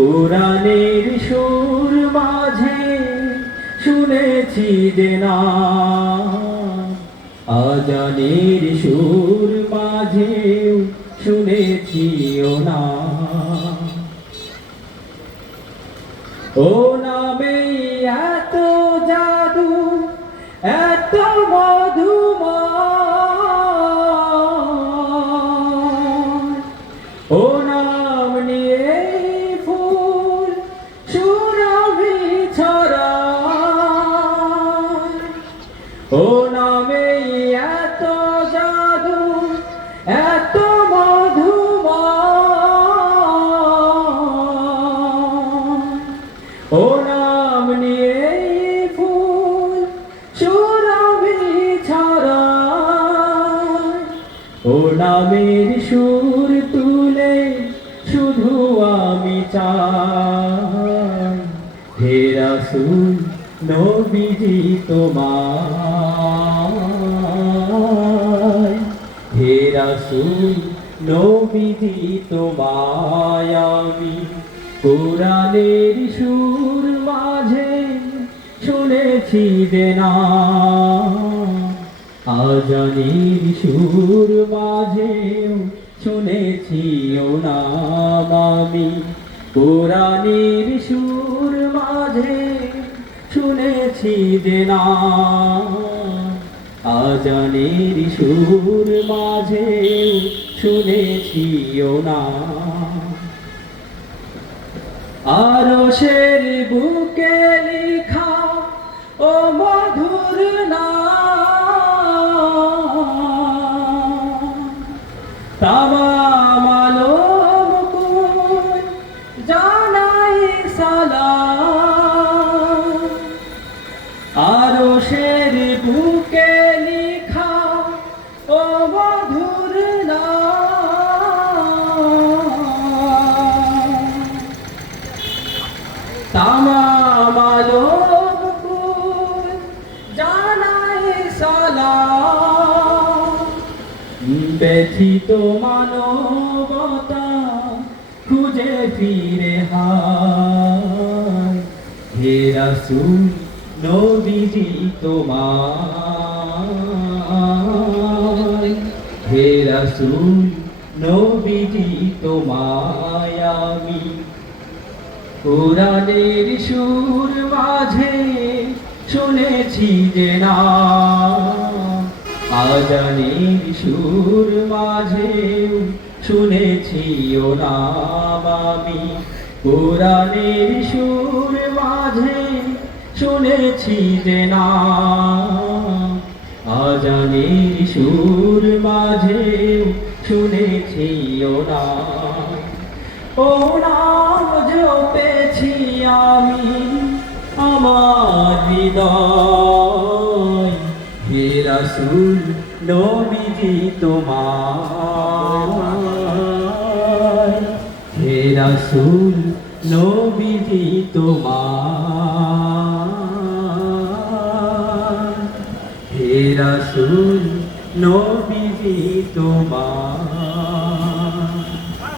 কোরআনের সুর মাঝে শুনেছি যে না, আজানের সুর মাঝেও শুনেছি ও না। ও নামে এত জাদু, এত মধুময়, ও নাম নিয়ে ফুল সুরভি ছড়ায়। ও নামে এত জাদু, এত মধুময়, ও নাম নিয়ে ফুল সুরভি ছড়ায়। ও নামের সুর তুলে শুধু আমি চাই, হে রাসূল নবীজি তোমায়, হে রাসূল নবীজি তোমায় আমি কোরআনের সুর মাঝে শুনেছি যে না, আজানের সুর মাঝেও শুনেছি ও নাম আমি কোরআনের সুর মাঝে শুনেছি যে না, আজানের সুর মাঝেও শুনেছি ও না। আরশের বুকে লিখা ও মধুর নাম, তামাম আলমকুল জানাই সালাম। আরশের বুকে লিখা ও মধুর নাম, তামাম আলমকুল জানাই সালাম। ব্যথিত মানবতা খুঁজে ফিরে হায়, হে রাসূল নবীজি তোমায়, হে রাসূল নবীজি তোমায় আমি কোরআনের সুর মাঝে শুনেছি যে না, আজানের সুর মাঝেও শুনেছি ও নাম আমি কোরআনের সুর মাঝে শুনেছি যে না, আজানের সুর মাঝেও শুনেছি ও নাম। ও নাম জপেছি আমি আমার হৃদয়, হে রাসূল নবীজি তোমায়, হে রাসূল নবীজি তোমায়, হে রাসূল নবীজি তোমায়।